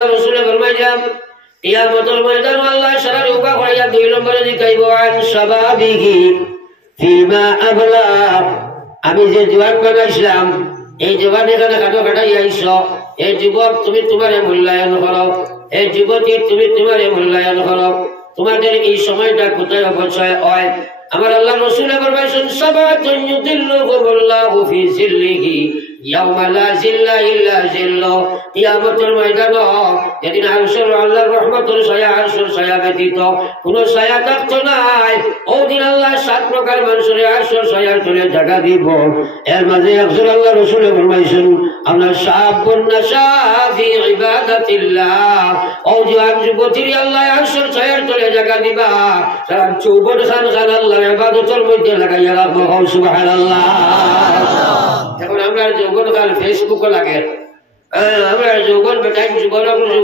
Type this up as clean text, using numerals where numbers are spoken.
রাসূলে ফরমাইলেন কিয়ামতের ময়দানে আল্লাহ সারা রূপা করাইয়া দুই নম্বরে জিকাইব আন শাবাবিহি ফিমা আবলা। আমি যে জওয়ান বানাইছিলাম এই জওয়ান এখানে কাটো কাটাই আইছ, এই যুবক তুমি তোমারে মূল্যায়ন করো, এই যুবতী তুমি তোমারে মূল্যায়ন করো। তোমাদের এই সময়টা কোথায় অপচয় হয়? আমার আল্লাহ রাসূল ফরমাইছেন সাবাতুন ইউযিল্লুহুমুল্লাহু ফি জিল্লিহি ইয়াওমা লা জিল্লা ইল্লা জিল্লু। কিয়ামতের ময়দানে যেদিন আরশের আল্লাহর রহমতের ছায়া, আরশের ছায়া ব্যতীত কোনো ছায়া থাকতো নাই, ওদিন আল্লাহ 7 প্রকার মানুষের আরশের ছায়ার তলে জায়গা দিব। এর মাঝে একজন আল্লাহ রাসূল ফরমাইছেন আমরা শাবুন নাশা ফি ইবাদাতিল্লাহ, ও জওয়ান যুবতী আল্লাহ আরশের ছায়ার তলে জায়গা দিবা। তারা চৌবন খান খান আল্লাহর ইবাদতের মধ্যে লাগাইয়া রাখবো। সুবহানাল্লাহ। এখন আমরা যৌবন কাল ফেসবুকে লাগে, আমরা যৌবন বেটাই যুবন